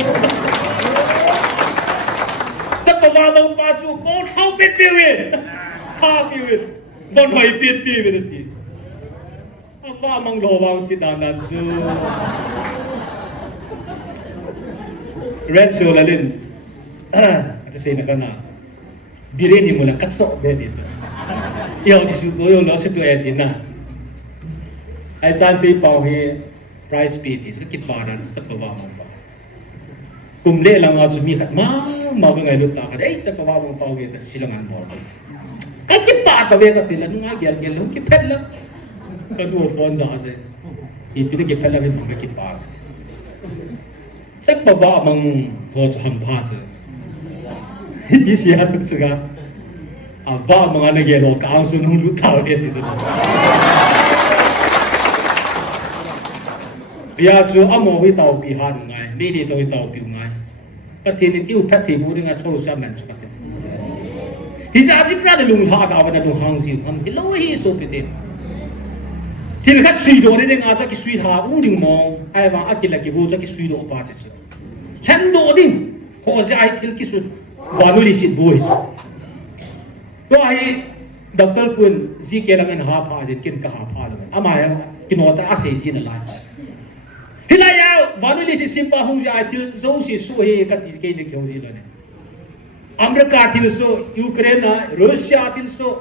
Sa pawa mong pasu. Kung how pipiwin. Happy bon hoy pit with it. Apa mang lowang si danan su. Red so lalin. Ito say na kana. Birini mo lang katso dedi. Yo disugo yo lo sa tuedi na. Ay chan si pau hi price piti sa kitbaran sa pawamang pa. Kumle lang nga sumi kat mabangay luta ka. Ay sa pawamang pau kita silangan mo. Ay kipa tabi ka tila nung agyan lang kipet lang. Kadu phone dah se. Itu kipet lang yung mga kipa. Sa baba amang ho ham pa se. Hindi siya suga. ba mga nagelo ka ang sunong lutaw ito ito. Biya chu amo wi tau pi han ngai ni ni to tau pi ngai patin ni u phat thi bu ri nga chou sa man chu patin hi za ji pra de lung ha da ba na du hang si ham ki lo hi so pi te til khat sui do ni nga cha ki sui ha u ding mong ai ba akila ki bu cha ki sui do pa cha chu chan do ding ho ja ai til ki su wa lu li sit bu hi to ai doctor kun ji ke lang in ha pha je kin ka ha pha lo ama ya ki no ta ase ji na la hilaya vanu li si simpa hung ja til zo si su he ka ti ke ni kyong ji lo ne America til so Ukraine Russia til so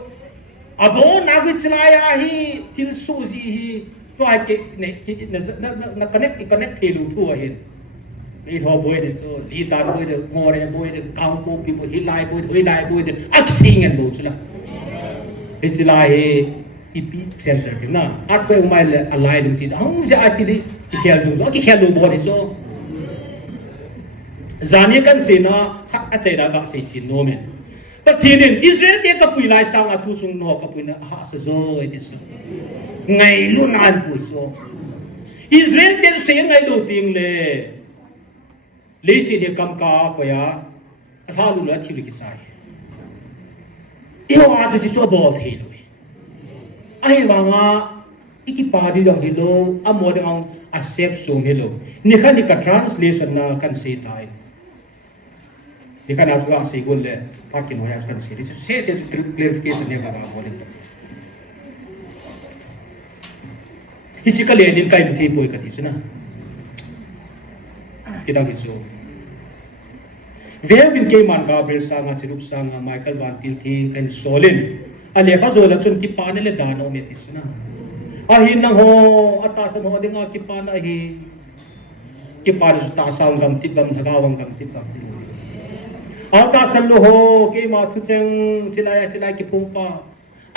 abo na gu chlaya hi til so ji hi to ai ke ne na connect the lu thu hin i ho boy de so li ta boy de more boy de kang ko pi boy hilai boy de ak sing and bo chla e chla he ipi center na at ko mai le alai lu chi hung ja ti li ki khel lu bo de so zani kan se na hak a chai da ga se chin no men ta thinin Israel te ka pui lai sang a tu sung no ka pui na ha sa zo e ti so ngai lu nan pu so Israel te se ngai lu ting le le si de kam ka ko ya tha lu la thi li ki sai e wa ji so bo the lu ai wa nga iki pa di dang hello amo de ang accept so hello ni khan ni ka translation na kan se tai ni kan asu ga se gol le pakin hoya kan se clarification ne ga ba bole hichi ka le din kai thi boy ka ti na kita kiso ve bin ke man ga ber sa nga chirup sa nga Michael Van Til thi kan solin ale kha zo la chun ki pa ne le dano me ti na ahin nang ho ata sa mo ding ki pa na hi ki pa ru ta sa ngam ti gam thaga wang gam ti ka ti ata sa lo ho ke ma thu chang chilai ki pumpa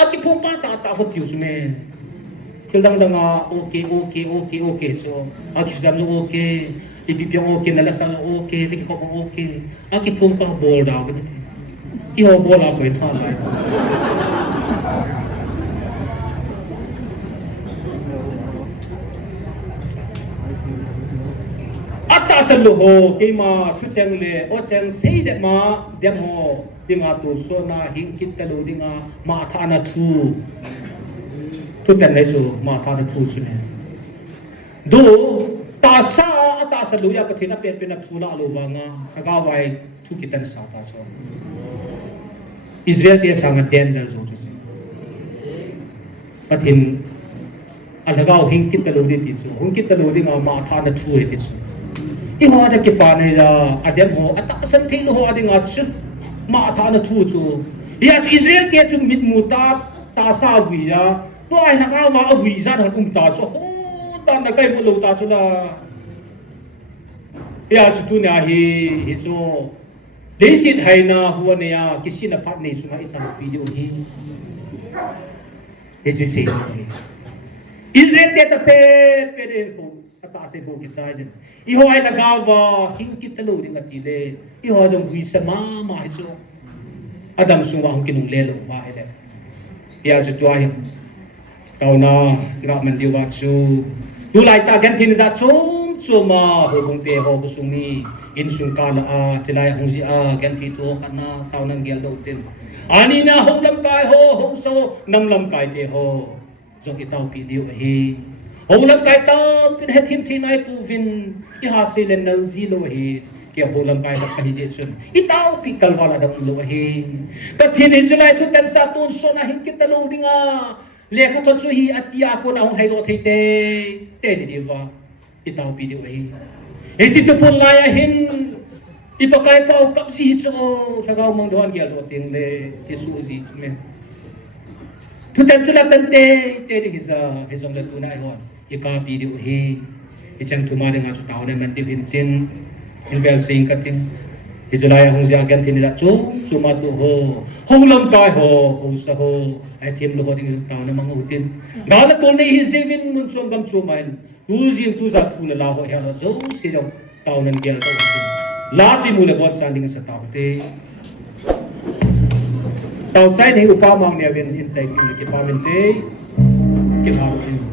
a ki pumpa ta ho ti me kilang dang okay so a ki dam lo okay ibibiyang okay na lasang okay tiki ko okay aki pumpa bol daw i ho bol ako ito halay at tasan lo ho kay ma suchang le o chang say that ma dem ho dinga to so na hingkit kalo dinga ma tha na thu ten le so ma tha na thu sine do ta sa luya pathina pe na thula lo wanga aga wai thu kitan sa ta so Israel te sang danger zo so pathin alagaw hingkit kalo di ti so hingkit kalo di nga ma tha na thu ti so i ho da ki pa ne la adem ho ata san thi ho adi nga chu ma tha na thu chu ya Israel te chu mit mu ta sa wi ya to ai na ga ma wi za da ta so ho ta na kai mo lo ta chu la ya tu na hi so lesit hai na huwa ne ya kisi na pat ne suna ita video hi he ji se Israel te ta pe ko ata se bo ki sai den i ho ai na ga wa hin ki talo ring ati le i ho jong wi sama ma hi so adam su wa ki nung le lo ma he le ya ju twa hi tau na gra men diu ba chu tu lai ta gan thin za chu ma ho bung te ho sung ni in sung ka na a chilai hong ji a gan thi to kana tau nang gel do tin ani na ho lam kai ho so nam lam kai te ho jo ki tau pi diu hi ho lam kai tau pin he thim thi nai tu vin i ha se len nal ji lo hi ke ho lam kai ka hi je chun i tau pi kal wala da lo hi ta thin in chilai thu ten sa tun so na hin ki ta lo dinga le kha to chu hi atia ko na hong hai do thei te ni wa itaw video hi eti to pon laya hin ipakai pau kap si so thagaw mong doan gyal do ting le Jesu ji me tu tan chula tan te de hizong le tunai hon ika video hi ichang thuma de nga chu taw ne man ti bin tin in bel sing katin hizulaya hong ja gan tin la chu ma tu ho holam kai ho sa ho ai thim lo ding taw ne mang utin gala to ne hi sevin mun som gam chu main Tuzim tu za pula la ho ya zo se jo tau nan gel to la ji mu le bot chanding sa tau te tàu sai này upa mang ne ven in sai ki pa men te ki har tin